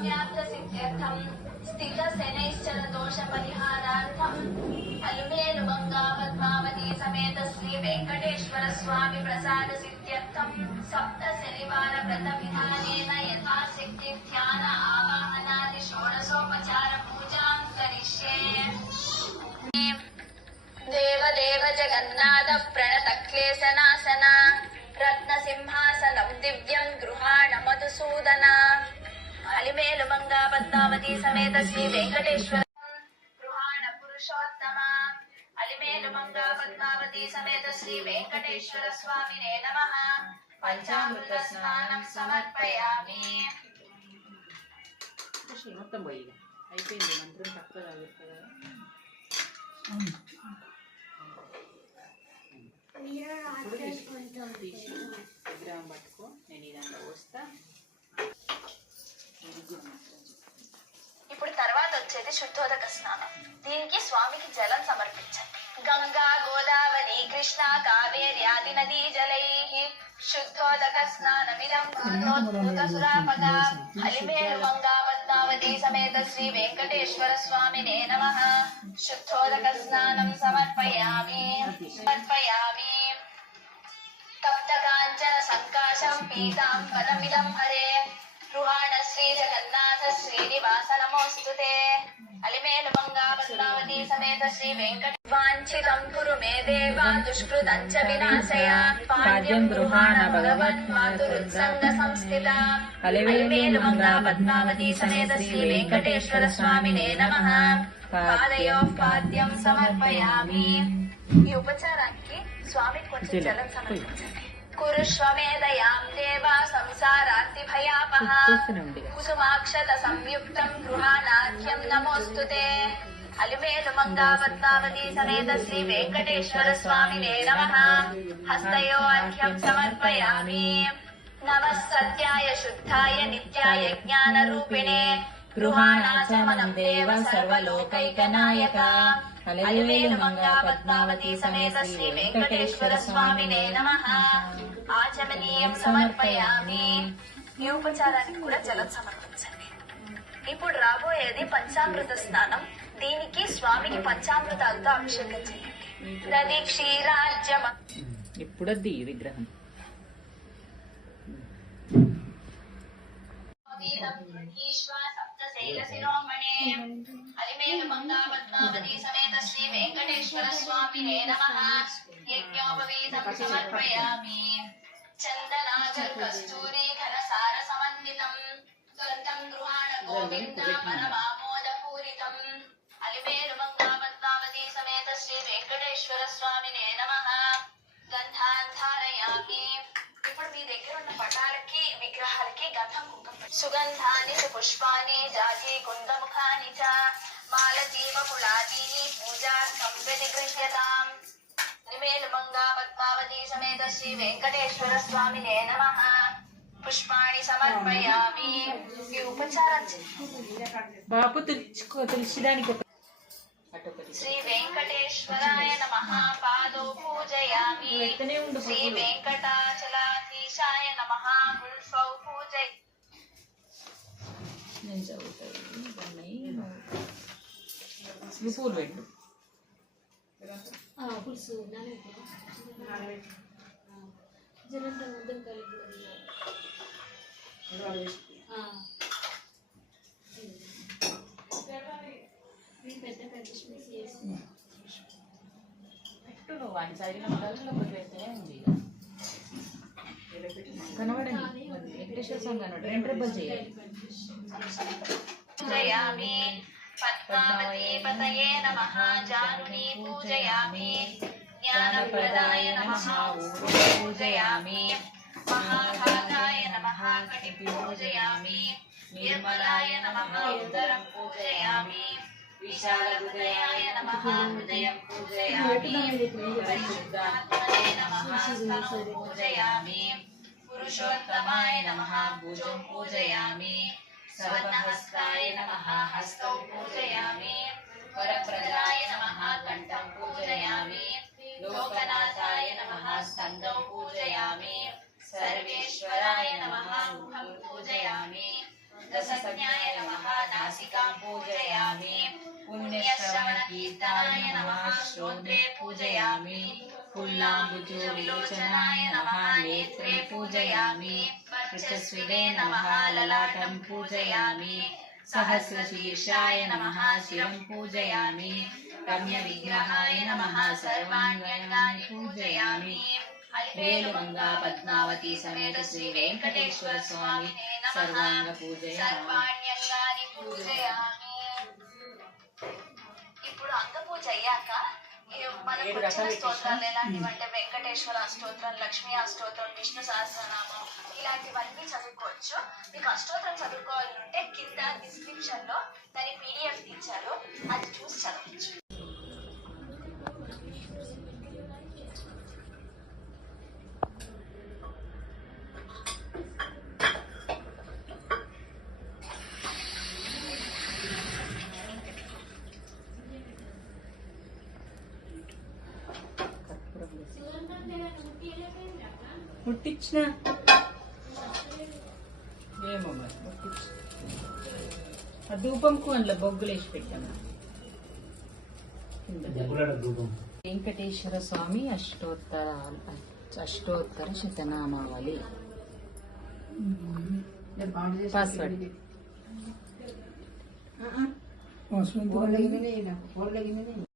काम्यार्थसिद्ध्यर्थं स्थितशनैश्चरदोषपरिहारार्थम् अलुमेलुमङ्गा पद्मावती समेत श्री वेङ्कटेश्वर स्वामी प्रसाद सिद्ध्यर्थं सप्त शनिवार व्रत विधानेन यथाशक्ति ध्यान आवाहनादि षोडशोपचार पूजां करिष्ये देवदेव जगन्नाथ प्रणतक्लेशनाशन रत्नसिंहासनं दिव्यं गृहाण मधुसूदन అలిమేలు మంగా పద్మావతి సమేత శ్రీ వెంకటేశ్వర గృహాణ పురుషోత్తమ. అలిమేలు మంగా పద్మావతి సమేత శ్రీ వెంకటేశ్వర స్వామి నే నమ. పంచామృత స్నానం సమర్పయామి. మొత్తం పోయి అయిపోయింది మంత్రం తక్కువ కదా విగ్రహం తర్వాత శుద్ధోదక స్నానం దీనికి స్వామికి జలం సమర్పించండి గంగా గోదావరి కృష్ణ కావేరి ఆది నదీ జలై శుద్ధోదక స్నానమిదం సురాపక హలిమేలు మంగా పద్మావతి సమేత శ్రీ వెంకటేశ్వర స్వామినే నమ శుద్ధోదక స్నానం సమర్పయామి సమర్పయామి తప్త కాంచన సంకాశం పీతాంబరమిదం హరే గృహాణ శ్రీ జగన్నాథ శ్రీనివాస నమోస్తుతే అలిమేలు మంగా పద్మావతి సమేత శ్రీ వెంకట వాంఛితం కురు మే దేవా దుష్కృతం చ వినాశయ పాద్యం గృహాణ భగవన్ మాతురుత్సంగ సంస్థిత అలిమేలు మంగా పద్మావతి సమేత శ్రీ వెంకటేశ్వర స్వామినే నమః పాదయో పాద్యం సమర్పయామి ఈ ఉపచారానికి స్వామికి కొంచెం జలం సమర్పించండి. కురుష్వమేదయాం దేవా సంసారాంతి భయాపహ చూస్తూనే ఉంది ఇక. కుసుమాక్షత సంయుక్తం గృహానాథ్యం నమోస్తుతే అలిమేలు మంగా పద్మావతి సమేత శ్రీ వెంకటేశ్వర స్వామినే నమ హస్తయో అర్ఘ్యం సమర్పయామి దేవ సర్వలోకైకనాయక మంగా పద్మావతి సమేత శ్రీ వెంకటేశ్వర స్వామినే నమ ఆచమనీయం సమర్పయామి. ఈ ఉపచారానికి కూడా జలం సమర్పించండి. ఇప్పుడు రాబోయేది పంచామృత స్నానం. దీనికి స్వామికి పంచామృతాలతో అభిషేకం చేయండి. నది క్షీరాజ్యమ ఇప్పుడు ఈ విగ్రహం. శైలశిరోమణే అలిమేలు మంగా పద్మావతి సమేత శ్రీ వెంకటేశ్వర స్వామినే నమ యజ్ఞోపవీతం సమర్పయామి చందనాచల్ కస్తూరి ఘన సార సమన్వితం స్వర్గం గృహాణ గోవింద పరమామోద పూరితం అలిమేలు మంగా పద్మావతి సమేత శ్రీ వెంకటేశ్వర స్వామినే నమ గంధాన్ ధారయామి ఇప్పుడు మీ దగ్గర ఉన్న పటాలకి విగ్రహాలకి గంధం కుంకం పెట్టు. సుగంధాని చ పుష్పాని జాతి కుందముఖాని చ మాలతీవ కులాదీని పూజార్థం వ్యతిగృహ్యతాం నిమేలు మంగా పద్మావతి సమేత శ్రీ వెంకటేశ్వర స్వామినే నమ పుష్పాణి సమర్పయామి ఈ ఉపచారం చేయండి. బాపు తులుచుకో తులసిదానికి ఒక అటొకటి శ్రీ వెంకటేశ్వరాయ నమ పాదో పూజయామి నువ్వు ఎత్తనే ఉండు శ్రీ పువ్వులు. వెంకటాచలాధీశాయ నమ గుల్ఫౌ పూజై. నేను చదువుతాయి పూలు పెట్టు. పులుసు జనంతా ముద్దం కలిపి పెద్ద పెద్ద పెట్టు నువ్వు అని ఉండాలి లేకపోతే పెడితేనే ఉంది. కనబడండి వెంకటేశ్వర స్వామి కనబడి రెండు రెబ్బలు చేయాలి పూజయామి పద్మావతి పతయే నమ జానుని పూజయామి జ్ఞానప్రదాయ నమ పూజయామి మహాభాగాయ నమ కటి పూజయామి నిర్మలాయ నమ ఉదరం పూజయామి విశాల హృదయాయ నమ హృదయం పూజయామి పరిశుద్ధాత్మనే నమ पुरुषोत्तमाय नमः भुजं पूजयामि। सर्वहस्ताय नमः, हस्तौ पूजयामि। वरप्रदाय नमः, कण्ठं पूजयामि। लोकनाथाय नमः स्कन्दौ पूजयामि। सर्वेश्वराय नमः, मुखं पूजयामि। दशसज्ञाय नमः, नासिकां पूजयामि। पुण्यश्रवणकीर्तनाय नमः श्रोत्रे पूजयामि। విలోచనాయ నమః నేత్రే పూజయామి వర్చస్విదే నమః లలాటం పూజయామి సహస్రశీర్షాయ నమః శిరం పూజయామి రమ్య విగ్రహాయ నమః సర్వాంగాన్ని పూజయామి వేలుగంగా పద్మావతి సమేత శ్రీ వెంకటేశ్వర స్వామి సర్వాంగ పూజయామి మనకు వచ్చిన వెంకటేశ్వర అష్టోత్రం లక్ష్మీ అష్టోత్రం విష్ణు సహస్రనామం ఇలాంటివన్నీ చదువుకోవచ్చు. మీకు అష్టోత్రం చదువుకోవాలంటే కింద డిస్క్రిప్షన్లో దాని పీడిఎఫ్ ఇచ్చారు అది చూసి చదవచ్చు. ముట్టించిన ఏమో మరి ముట్టించిన ఆ ధూపంకు అందులో బొగ్గులు వేసి పెట్టాను. వెంకటేశ్వర స్వామి అష్టోత్తర అష్టోత్తర శతనామావళి. పాస్వర్డ్